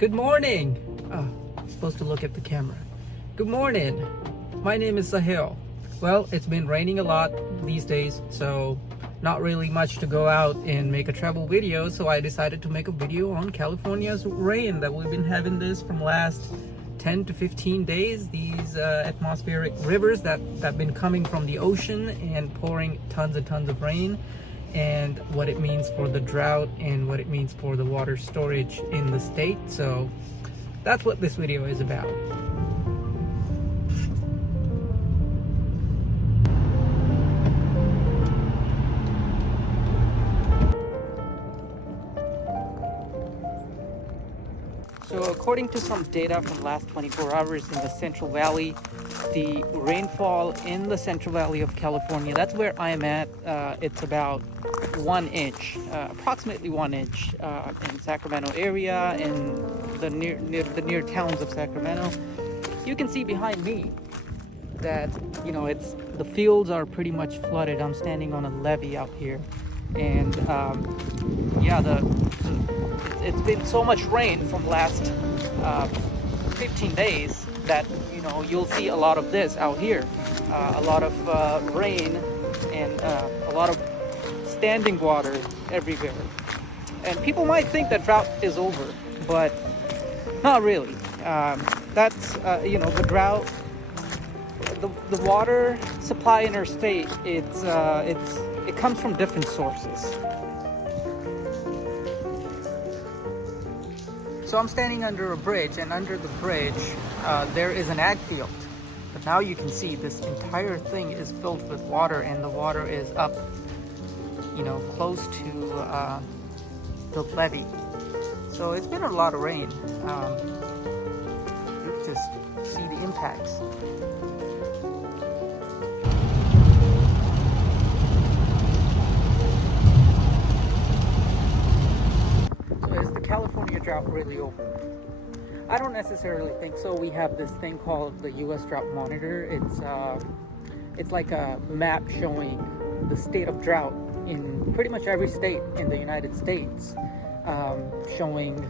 Good morning. Oh, supposed to look at the camera. Good morning. My name is Sahil. Well, it's been raining a lot these days, so not really much to go out and make a travel video. So I decided to make a video on California's rain that we've been having this from last 10 to 15 days. These atmospheric rivers that have been coming from the ocean and pouring tons and tons of rain, and what it means for the drought and what it means for the water storage in the state. So that's what this video is about. So according to some data from the last 24 hours in the Central Valley, the rainfall in the Central Valley of California, that's where I am at, it's about 1 inch, approximately 1 inch in Sacramento area, in the near towns of Sacramento. You can see behind me that, it's the fields are pretty much flooded. I'm standing on a levee out here, and it's been so much rain from last 15 days that you'll see a lot of this out here, a lot of rain and a lot of standing water everywhere. And people might think that drought is over, but not really. That's the drought, the water supply in our state, it comes from different sources. So I'm standing under a bridge, and under the bridge there is an ag field. But now you can see this entire thing is filled with water, and the water is up, close to the levee. So it's been a lot of rain. You can just see the impacts. California drought really over? I don't necessarily think so. We have this thing called the U.S. Drought Monitor. It's like a map showing the state of drought in pretty much every state in the United States, showing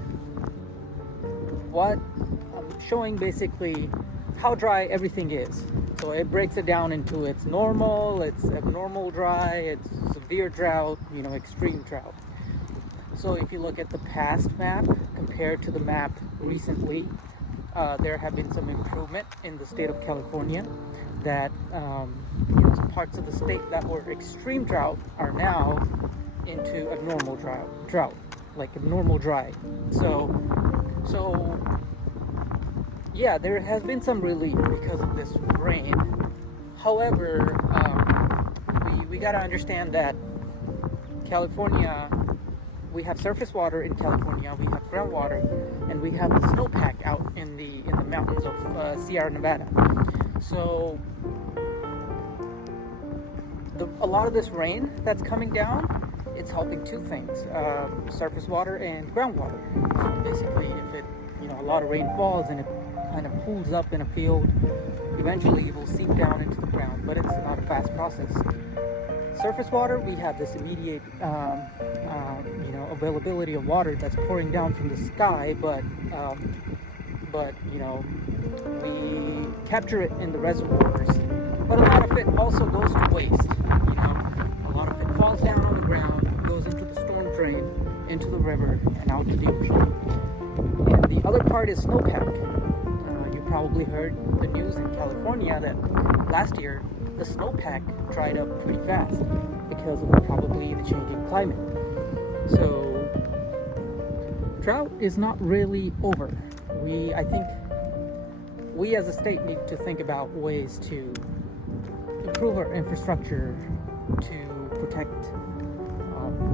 basically how dry everything is. So it breaks it down into it's normal, it's abnormal dry, it's severe drought, extreme drought. So if you look at the past map compared to the map recently, there have been some improvement in the state of California, that parts of the state that were extreme drought are now into a normal drought, like a normal dry. So yeah, there has been some relief because of this rain. However, we got to understand that California, we have surface water in California, we have groundwater, and we have the snowpack out in the mountains of Sierra Nevada. So a lot of this rain that's coming down, it's helping two things: surface water and groundwater. So basically, if a lot of rain falls and it kind of pools up in a field, eventually it will seep down into the ground, but it's not a fast process. Surface water, we have this immediate availability of water that's pouring down from the sky, but we capture it in the reservoirs. But a lot of it also goes to waste. A lot of it falls down on the ground, goes into the storm drain, into the river, and out to the ocean. And the other part is snowpack. You probably heard the news in California that last year the snowpack dried up pretty fast because of probably the changing climate. So drought is not really over. I think we as a state need to think about ways to improve our infrastructure to protect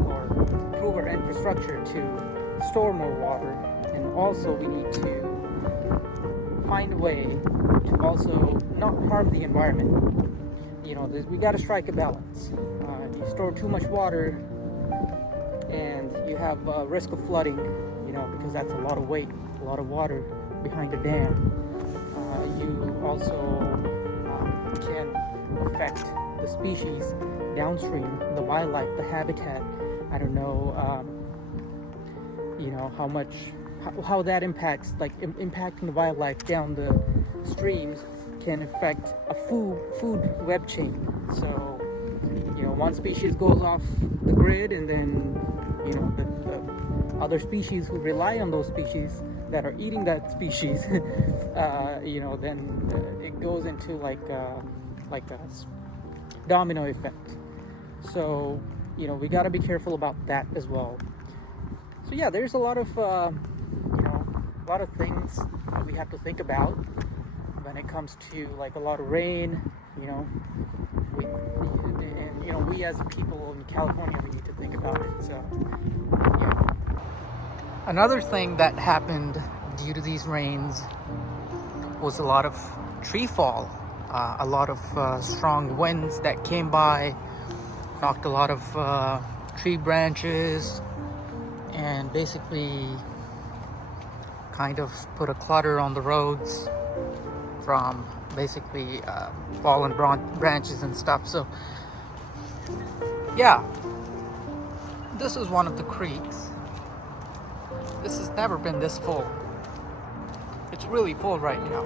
or improve our infrastructure to store more water, and also we need to find a way to also not harm the environment. We got to strike a balance. If you store too much water and you have a risk of flooding, because that's a lot of weight, a lot of water behind a dam. You also can affect the species downstream, the wildlife, the habitat. I don't know, how how that impacts, like impacting the wildlife down the streams, can affect a food web chain. So, you know, one species goes off the grid, and then, you know, the other species who rely on those species that are eating that species, you know, then it goes into like a domino effect. So, you know, we got to be careful about that as well. So yeah, there's a lot of you know, a lot of things that we have to think about when it comes to like a lot of rain. You know, and you know, we as people in California, we need to think about it. So yeah. Another thing that happened due to these rains was a lot of tree fall. A lot of strong winds that came by, knocked a lot of tree branches, and basically kind of put a clutter on the roads from basically fallen branches and stuff. So yeah, this is one of the creeks. This has never been this full. It's really full right now.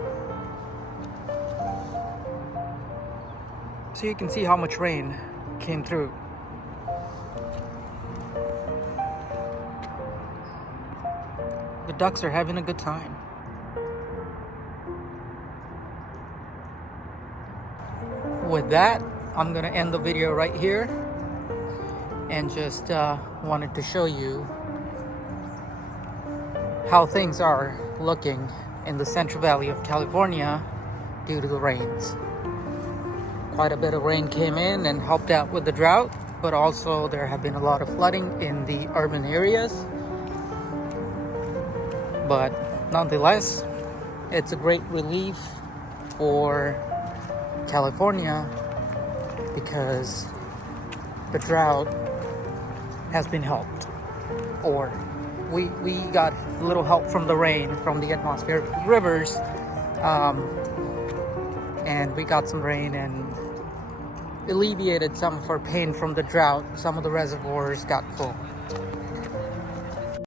So you can see how much rain came through. The ducks are having a good time. With that, I'm gonna end the video right here, and just wanted to show you how things are looking in the Central Valley of California due to the rains. Quite a bit of rain came in and helped out with the drought, but also there have been a lot of flooding in the urban areas. But nonetheless, it's a great relief for California because the drought has been helped, or we got a little help from the rain, from the atmospheric rivers, and we got some rain and alleviated some of our pain from the drought. Some of the reservoirs got full.